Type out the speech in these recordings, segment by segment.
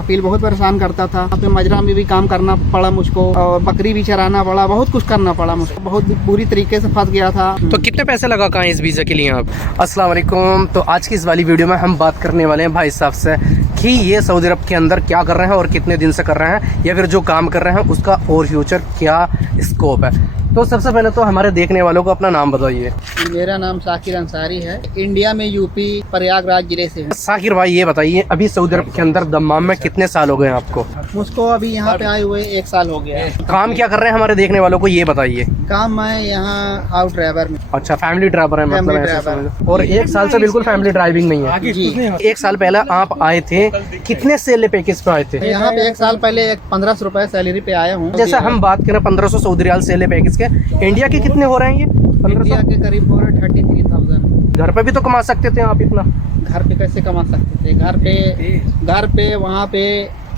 कपिल बहुत परेशान करता था। यहाँ पे मजरा में भी काम करना पड़ा मुझको और बकरी भी चराना पड़ा, बहुत कुछ करना पड़ा मुझको, बहुत बुरी तरीके से फंस गया था। तो कितने पैसे लगा कहाँ इस वीज़ा के लिए आप? अस्सलाम वालेकुम। तो आज की इस वाली वीडियो में हम बात करने वाले हैं भाई साहब से कि ये सऊदी अरब के अंदर क्या कर रहे हैं और कितने दिन से कर रहे हैं, या फिर जो काम कर रहे हैं उसका और फ्यूचर क्या स्कोप है। तो सबसे पहले तो हमारे देखने वालों को अपना नाम बताइए। मेरा नाम साकिर अंसारी है, इंडिया में यूपी प्रयागराज जिले से है। साकिर भाई ये बताइए, अभी सऊदी अरब के अंदर दम्माम में कितने साल हो गए हैं आपको? मुझको अभी यहाँ पे आए हुए 1 साल हो गया। काम क्या कर रहे हैं हमारे देखने वालों को ये बताइए। काम मैं यहाँ आउट ड्राइवर में। अच्छा, फैमिली ड्राइवर है मतलब फैमिली ऐसे ड्राइवर। समझो। और 1 साल से बिल्कुल फैमिली ड्राइविंग नहीं है जी। 1 साल पहले आप आए थे, कितने सैलरी पैकेज पे आए थे? यहाँ पे 1 साल पहले 1500 रुपए सैलरी पे आया हूँ। जैसे हम बात करें 1500 सऊदी रियाल सैलरी पैकेज के, इंडिया के कितने हो रहे हैं ये? इंडिया 1500 के करीब हो रहे 33,000। घर पे भी तो कमा सकते थे आप इतना। घर पे कैसे कमा सकते थे? घर पे वहाँ पे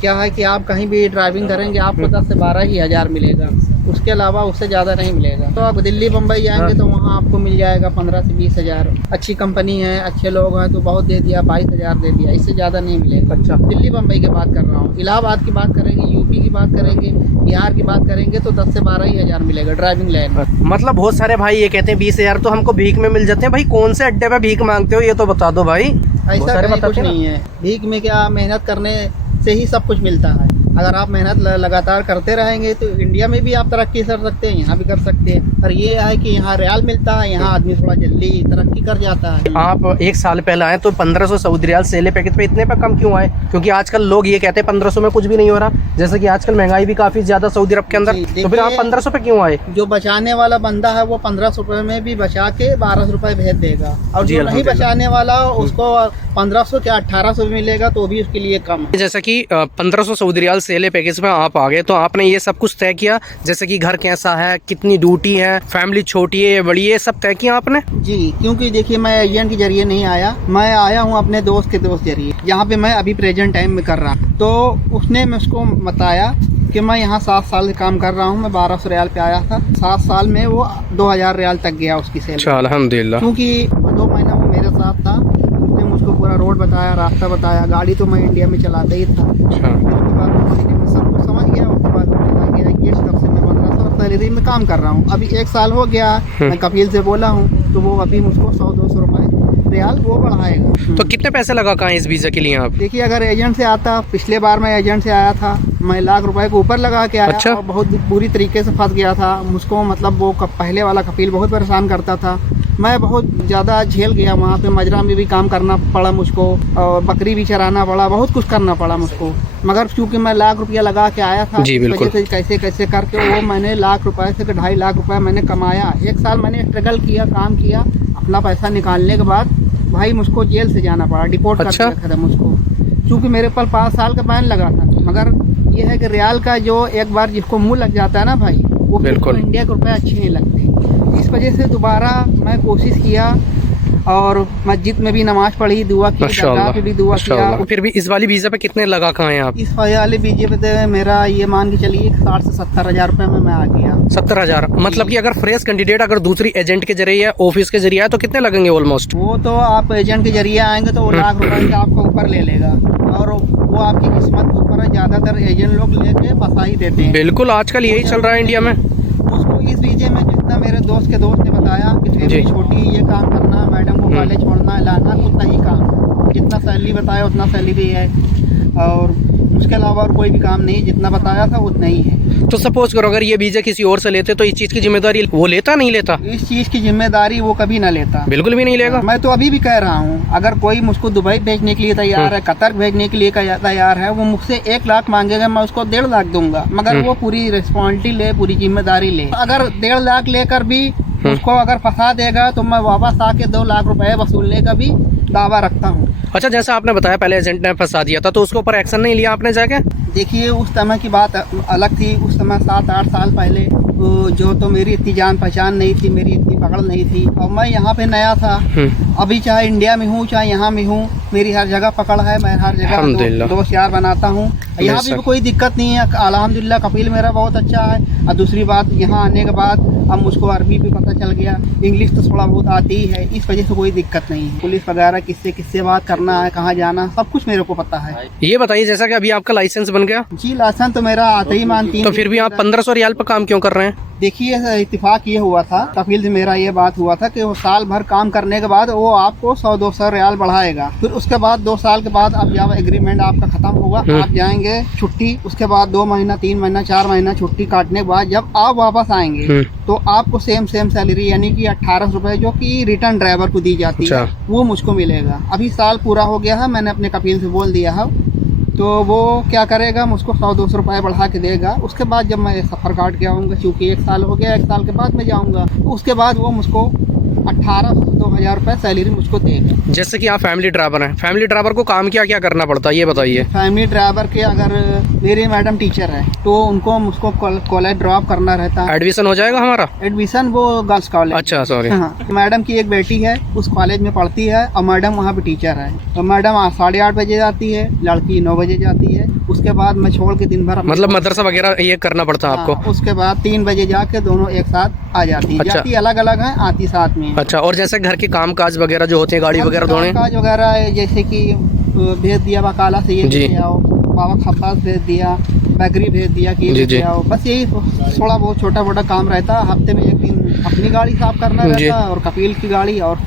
क्या है कि आप कहीं भी ड्राइविंग करेंगे आपको 10 से 12 ही हज़ार मिलेगा, उसके अलावा उससे ज़्यादा नहीं मिलेगा। तो आप दिल्ली बम्बई जाएंगे तो वहाँ आपको मिल जाएगा 15 से 20 हज़ार। अच्छी कंपनी है, अच्छे लोग हैं तो बहुत दे दिया, 22 हज़ार दे दिया, इससे ज़्यादा नहीं मिलेगा। अच्छा, दिल्ली बम्बई की बात कर रहा हूँ। इलाहाबाद की बात करेंगे, यूपी की बात करेंगे, बिहार की बात करेंगे तो 10 से 12 ही हज़ार मिलेगा ड्राइविंग लाइन में। मतलब बहुत सारे भाई ये कहते हैं 20,000 तो हमको भीख में मिल जाते हैं। भाई कौन से अड्डे पे भीख मांगते हो ये तो बता दो भाई। बहुत ऐसा सारे कहीं बताते कुछ हैं ना। नहीं है। भीख में क्या, मेहनत करने से ही सब कुछ मिलता है। अगर आप मेहनत लगातार करते रहेंगे तो इंडिया में भी आप तरक्की कर सकते हैं, यहाँ भी कर सकते हैं। पर ये है कि यहाँ रियाल मिलता है, यहाँ आदमी थोड़ा जल्दी तरक्की कर जाता है। आप 1 साल पहले आए तो 1500 सऊदी रियाल सैलरी पैकेज पे इतने पे कम क्यों आए? क्योंकि आजकल लोग ये कहते हैं 1500 में कुछ भी नहीं हो रहा, जैसे कि आजकल महंगाई भी काफी ज्यादा सऊदी अरब के अंदर। जी, तो फिर आप देखिए, 1500 पे क्यों आए? जो बचाने वाला बंदा है वो 1500 रुपए में भी बचा के 1200 रुपए भेज देगा, और जी, जो नहीं अल्हम्दुलिल्लाह। बचाने वाला उसको 1500 क्या 1800 मिलेगा तो भी उसके लिए कम है। जैसा कि 1500 सऊदी रियाल सैलरी पैकेज में आप आ गए तो आपने ये सब कुछ तय किया, जैसे कि घर कैसा है, कितनी ड्यूटी है, फैमिली छोटी है या बड़ी है, ये सब तय किया आपने? जी, क्योंकि देखिए मैं एजेंट के जरिए नहीं आया, मैं आया हूँ अपने दोस्त के दोस्त जरिए, यहाँ पे मैं अभी प्रेजेंट टाइम में कर रहा हूँ। तो उसने मुझको बताया कि मैं यहाँ 7 साल से काम कर रहा हूँ, मैं 1200 रियाल पे आया था, 7 साल में वो 2000 रियाल तक गया उसकी सैलरी। अच्छा, अल्हम्दुलिल्लाह। क्योंकि 2 महीना वो मेरे साथ था, उसने मुझको पूरा रोड बताया, रास्ता बताया, गाड़ी तो मैं इंडिया में चलाता ही था। अच्छा, उसके बाद 2 महीने में सब कुछ समझ गया, उसके बाद वो चला गया ये, तब से मैं 1500 सैलरी में काम कर रहा हूँ। अभी 1 साल हो गया, मैं कपिल से बोला हूँ तो वो अभी मुझको 100-200 रुपए रियाल वो बढ़ाएगा। तो कितने पैसे लगा कहाँ इस वीज़ा के लिए आप? देखिए, अगर एजेंट से आता, पिछले बार मैं एजेंट से आया था, मैं लाख रुपए के ऊपर लगा के आया। अच्छा। और बहुत बुरी तरीके से फंस गया था मुझको, मतलब वो पहले वाला कपिल बहुत परेशान करता था। मैं बहुत ज़्यादा झेल गया, वहाँ पे मजरा में भी काम करना पड़ा मुझको और बकरी भी चराना पड़ा, बहुत कुछ करना पड़ा मुझको। मगर चूँकि मैं लाख रुपया लगा के आया था, जी, इस बिल्कुल। वजह से कैसे कैसे करके वो मैंने लाख रुपए से 2.5 लाख रुपए मैंने कमाया। 1 साल मैंने स्ट्रगल किया, काम किया, अपना पैसा निकालने के बाद भाई मुझको जेल से जाना पड़ा, डिपोर्ट अच्छा। कर रखा था मुझको, क्योंकि मेरे पर 5 साल का बैन लगा था। मगर ये है कि रियाल का जो एक बार जिसको मुंह लग जाता है ना भाई, वो फिर बिल्कुल। उसको इंडिया के रुपए अच्छे नहीं लगते। इस वजह से दोबारा मैं कोशिश किया और मस्जिद में भी नमाज पढ़ी, दुआ की, दरगाह पे भी दुआ किया। माशाअल्लाह। फिर भी इस वाली वीज़ा पे कितने लगा कहाँ हैं आप? इस वाले बीजे पे तो मेरा ये मान के चलिए 60 से 70 हज़ार रुपये में मैं आ गया। 70,000। मतलब कि अगर फ्रेश कैंडिडेट अगर दूसरी एजेंट के जरिए या ऑफिस के जरिए आए तो कितने लगेंगे ऑलमोस्ट? वो तो आप एजेंट के जरिए आएंगे तो वो लाख रुपए से आपको ऊपर ले लेगा, और वो आपकी किस्मत के ऊपर है। ज़्यादातर एजेंट लोग लेके फंसा ही देते हैं। बिल्कुल, आजकल यही चल रहा है इंडिया में। उसको इस वीजे में जितना मेरे दोस्त के दोस्त ने बताया कि फैमिली जी। छोटी, ये काम करना, मैडम को कॉलेज छोड़ना, लाना, उतना ही काम, जितना सैलरी बताया उतना सैलरी है, और उसके अलावा और कोई भी काम नहीं, जितना बताया था उतना ही है। तो सपोज करो अगर ये वीज़ा किसी और से लेते तो इस चीज़ की जिम्मेदारी वो लेता नहीं लेता? इस चीज़ की जिम्मेदारी वो कभी ना लेता, बिल्कुल भी नहीं लेगा। मैं तो अभी भी कह रहा हूँ, अगर कोई मुझको दुबई भेजने के लिए तैयार है, कतर भेजने के लिए तैयार है, वो मुझसे 1 लाख मांगेगा, मैं उसको 1.5 लाख दूंगा, मगर वो पूरी रिस्पॉन्सिबिलिटी ले, पूरी जिम्मेदारी ले। अगर 1.5 लाख लेकर भी उसको अगर फंसा देगा तो मैं वापस आके 2 लाख रुपए वसूलने का भी दावा रखता हूँ। अच्छा, जैसा आपने बताया पहले एजेंट ने फंसा दिया था तो उसके ऊपर एक्शन नहीं लिया आपने जाके? देखिए, उस समय की बात अलग थी। उस समय 7-8 साल पहले जो तो मेरी इतनी जान पहचान नहीं थी, मेरी इतनी पकड़ नहीं थी, और मैं यहाँ पे नया था। अभी चाहे इंडिया में हूँ चाहे यहाँ में हूँ, मेरी हर जगह पकड़ है, मैं हर जगह दोस्त यार बनाता हूँ। यहाँ भी कोई दिक्कत नहीं है, अल्हम्दुलिल्लाह। कपिल मेरा बहुत अच्छा है। और दूसरी बात, यहाँ आने के बाद अब मुझको अरबी भी पता चल गया, इंग्लिश तो थोड़ा बहुत आती ही है, इस वजह से कोई दिक्कत नहीं है। पुलिस वगैरह किससे बात करना है, कहाँ जाना, सब कुछ मेरे को पता है। ये बताइए, जैसा कि अभी आपका लाइसेंस बन गया, जी लाइसेंस तो मेरा आते ही मानती तो फिर भी आप 1500 रियाल पर काम क्यों कर रहे हैं? देखिए इत्तेफाक ये हुआ था, कफील से मेरा ये बात हुआ था कि वो साल भर काम करने के बाद वो आपको 100-200 रियाल बढ़ाएगा। फिर उसके बाद 2 साल के बाद अब जब एग्रीमेंट आपका खत्म होगा, आप जाएंगे छुट्टी, उसके बाद 2 महीना 3 महीना 4 महीना छुट्टी काटने के बाद जब आप वापस आएंगे तो आपको सेम सैलरी यानी कि 1800 रुपए जो कि रिटर्न ड्राइवर को दी जाती है वो मुझको मिलेगा। अभी साल पूरा हो गया है, मैंने अपने कफील से बोल दिया है, तो वो क्या करेगा, मुझको 100-200 रुपये बढ़ा के देगा। उसके बाद जब मैं सफ़र काट के आऊँगा, चूँकि 1 साल हो गया, 1 साल के बाद मैं जाऊँगा, उसके बाद वो मुझको 1800-2000 रुपये सैलरी मुझको देगा। जैसे कि आप फैमिली ड्राइवर हैं, फैमिली ड्राइवर को काम क्या क्या करना पड़ता है ये बताइए। फैमिली ड्राइवर के अगर मेरी मैडम टीचर है तो उनको मुझको कॉलेज ड्रॉप करना रहता है। एडमिशन हो जाएगा हमारा? एडमिशन वो गर्ल्स कॉलेज। अच्छा सॉरी। हाँ, मैडम की एक बेटी है उस कॉलेज में पढ़ती है और मैडम वहाँ पे टीचर है। तो मैडम 8:30 बजे जाती है, लड़की 9 बजे जाती है। उसके बाद मैं छोड़ के दिन भर मतलब मदरसा वगैरह ये करना पड़ता है आपको? उसके बाद 3 बजे जाके दोनों एक साथ आ जाती है। अच्छा। जाती अलग अलग है, आती साथ में। अच्छा, और जैसे घर के काम काज वगैरह जो होते हैं, गाड़ी वगैरह धोने, काज वगैरह जैसे कि भेज दिया बकाला से ये भेज आओ, बाबा खब्बास भेज दिया, बैकरी भेज दिया कि लेके आओ, बस यही थोड़ा बहुत छोटा मोटा काम रहता है। हफ्ते में 1 दिन अपनी गाड़ी साफ करना रहता है और कपिल की गाड़ी, और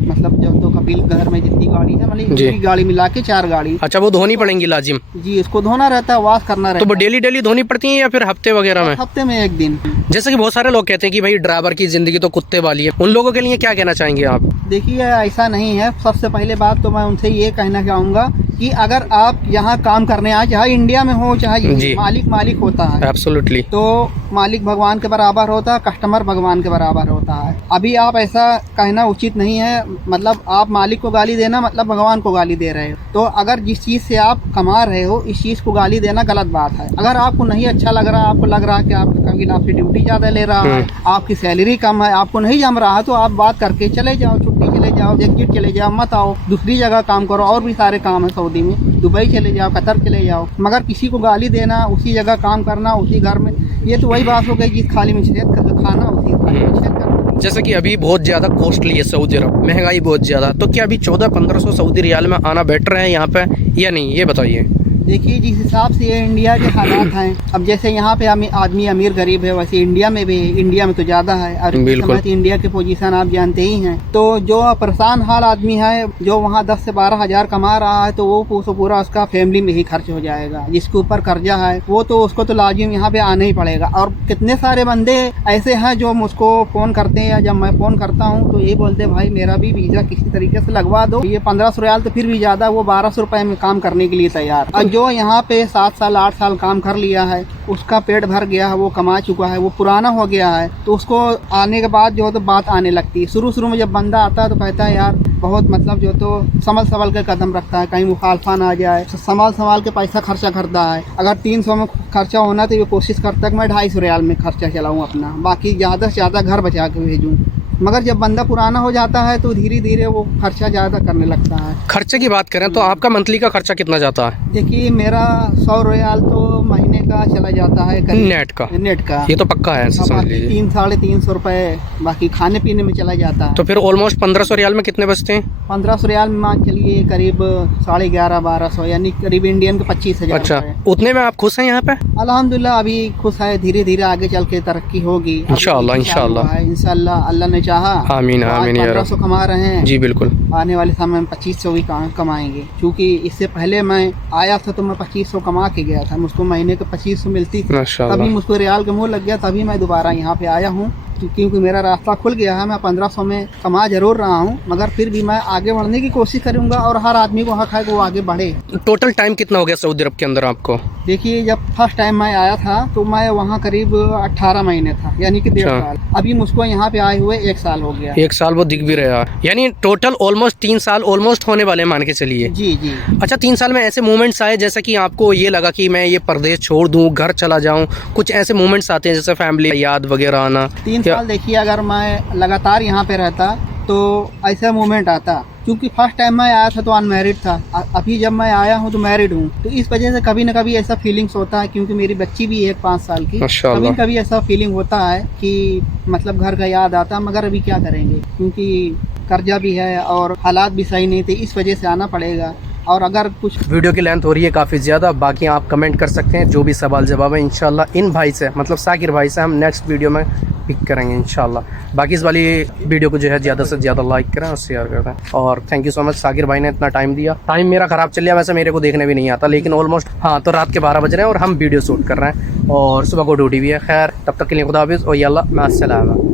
मतलब जब तो कपिल घर में जितनी गाड़ी है मतलब उसकी गाड़ी मिला के 4 गाड़ी। अच्छा, वो धोनी पड़ेंगी लाजिम? जी, इसको धोना रहता है, वॉश करना रहता है। तो वो डेली धोनी पड़ती है या फिर हफ्ते वगैरह में? हफ्ते में 1 दिन। जैसे कि बहुत सारे लोग कहते हैं कि भाई ड्राइवर की जिंदगी तो कुत्ते वाली है, उन लोगों के लिए क्या कहना चाहेंगे आप? देखिए ऐसा नहीं है। सबसे पहले बात तो मैं उनसे ये कहना चाहूँगा कि अगर आप यहाँ काम करने आए, चाहे इंडिया में हो चाहे, मालिक होता है। एब्सोल्युटली। तो मालिक भगवान के बराबर होता है, कस्टमर भगवान के बराबर होता है। अभी आप ऐसा कहना उचित नहीं है, मतलब आप मालिक को गाली देना मतलब भगवान को गाली दे रहे हो। तो अगर जिस चीज़ से आप कमा रहे हो इस चीज़ को गाली देना गलत बात है। अगर आपको नहीं अच्छा लग रहा, आपको लग रहा है कि आपका कबील आपसे ड्यूटी ज़्यादा ले रहा है, आपकी सैलरी कम है, आपको नहीं जम रहा है, तो आप बात करके चले जाओ, छुट्टी चले जाओ, एग्जिट चले जाओ, मत आओ, दूसरी जगह काम करो। और भी सारे काम है सऊदी में, दुबई चले जाओ, कतर चले जाओ। मगर किसी को गाली देना, उसी जगह काम करना, उसी घर में, ये तो वही बात हो गई जिस थाली में छेद खाना उसी थाली में छेद करना। जैसे कि अभी बहुत ज़्यादा कॉस्टली है सऊदी अरब, महंगाई बहुत ज़्यादा, तो क्या अभी 1400-1500 सऊदी रियाल में आना बेटर है यहाँ पे या नहीं, ये बताइए। देखिए जिस हिसाब से ये इंडिया के हालात हैं, अब जैसे यहाँ पे आदमी अमीर गरीब है, वैसे इंडिया में भी, इंडिया में तो ज़्यादा है। और इंडिया की पोजीशन आप जानते ही हैं। तो जो परेशान हाल आदमी है, जो वहाँ 10 से 12 हज़ार कमा रहा है, तो वो पूरा उसका फैमिली में ही खर्च हो जाएगा। जिसके ऊपर कर्जा है वो तो उसको तो लाजिम यहाँ पे आना ही पड़ेगा। और कितने सारे बंदे ऐसे हैं जो मुझको फ़ोन करते हैं, या जब मैं फ़ोन करता हूँ तो ये बोलते हैं भाई मेरा भी वीज़ा किसी तरीके से लगवा दो। ये 1500 रियाल तो फिर भी ज़्यादा, वो 1200 रुपये में काम करने के लिए तैयार। और जो यहाँ पे 7 साल 8 साल काम कर लिया है, उसका पेट भर गया है, वो कमा चुका है, वो पुराना हो गया है, तो उसको आने के बाद जो तो बात आने लगती है। शुरू में जब बंदा आता है तो कहता है यार बहुत मतलब जो तो संभल के कदम रखता है, कहीं मुखालफा ना आ जाए, तो संभाल के पैसा खर्चा करता है। अगर 300 में खर्चा होना तो ये कोशिश करता है कि मैं 250 रियाल में खर्चा चलाऊँ अपना, बाकी ज़्यादा से ज़्यादा घर बचा के भेजूँ। मगर जब बंदा पुराना हो जाता है तो धीरे धीरे वो खर्चा ज़्यादा करने लगता है। खर्चे की बात करें तो आपका मंथली का खर्चा कितना जाता है? देखिए मेरा 100 रियाल तो महीने का चला जाता है नेट का। ये तो पक्का है, समझ लीजिए 300-350 रुपये बाकी खाने पीने में चला जाता है। तो फिर ऑलमोस्ट 1500 रियाल में कितने बचते हैं? 1500 रियाल में मान चलिए करीब 11,500-1200, यानी करीब इंडियन के 25,000। अच्छा, उतने में आप खुश हैं यहाँ पे? अल्हम्दुलिल्लाह अभी खुश है, धीरे धीरे आगे चल के तरक्की होगी इंशाल्लाह अल्लाह ने चाहा। आमीन आमीन। 1500 कमा रहे हैं जी बिल्कुल, आने वाले समय में 2500 भी कमाएंगे। क्योंकि इससे पहले मैं आया था तो मैं 2500 कमा के गया था, मुझको महीने के 2500 मिलती थी। तभी मुझको रियाल के मुँह लग गया, तभी मैं दोबारा यहाँ पे आया हूँ। क्योंकि मेरा रास्ता खुल गया है, मैं 1500 में कमा जरूर रहा हूँ, मगर फिर भी मैं आगे बढ़ने की कोशिश करूँगा। और हर आदमी को हक है कि वो आगे बढ़े। टोटल टाइम कितना हो गया सऊदी अरब के अंदर आपको? देखिए जब फर्स्ट टाइम मैं आया था तो मैं वहाँ करीब 18 महीने था, यानी कि 1.5 साल। अभी मुझको यहाँ पे आए हुए 1 साल हो गया। 1 साल वो दिख भी रहा, यानी टोटल ऑलमोस्ट 3 साल ऑलमोस्ट होने वाले मान के चलिए। जी। अच्छा, 3 साल में ऐसे मोमेंट्स आए जैसे कि आपको ये लगा कि मैं ये प्रदेश छोड़ दूँ, घर चला जाऊँ, कुछ ऐसे मोमेंट्स आते हैं जैसे फैमिली याद वगैरह आना? 3 साल देखिए अगर मैं लगातार यहाँ पे रहता तो ऐसा मोमेंट आता। क्योंकि फर्स्ट टाइम मैं आया था तो अनमैरिड था, अभी जब मैं आया हूँ तो मैरिड हूँ, तो इस वजह से कभी ना कभी ऐसा फीलिंग्स होता है। क्योंकि मेरी बच्ची भी है 5 साल की, माशाल्लाह। कभी न कभी ऐसा फीलिंग होता है कि मतलब घर का याद आता, मगर अभी क्या करेंगे क्योंकि कर्जा भी है और हालात भी सही नहीं थे, इस वजह से आना पड़ेगा। और अगर कुछ वीडियो की लेंथ हो रही है काफ़ी ज़्यादा, बाकी आप कमेंट कर सकते हैं, जो भी सवाल जवाब है इंशाल्लाह इन भाई से, मतलब साकिर भाई से हम नेक्स्ट वीडियो में पिक करेंगे इंशाल्लाह। बाकी इस वाली वीडियो को जो है ज़्यादा से ज़्यादा लाइक करें और शेयर करें। और thank you so much, Sakir भाई ने इतना टाइम दिया। टाइम मेरा ख़राब चल गया, वैसे मेरे को देखने भी नहीं आता, लेकिन ऑलमोस्ट हाँ तो रात के 12 बज रहे हैं और हम वीडियो शूट कर रहे हैं और सुबह को ड्यूटी भी है। खैर तब तक के लिए खुदा हाफिज़ और यल्ला मास्सलामा।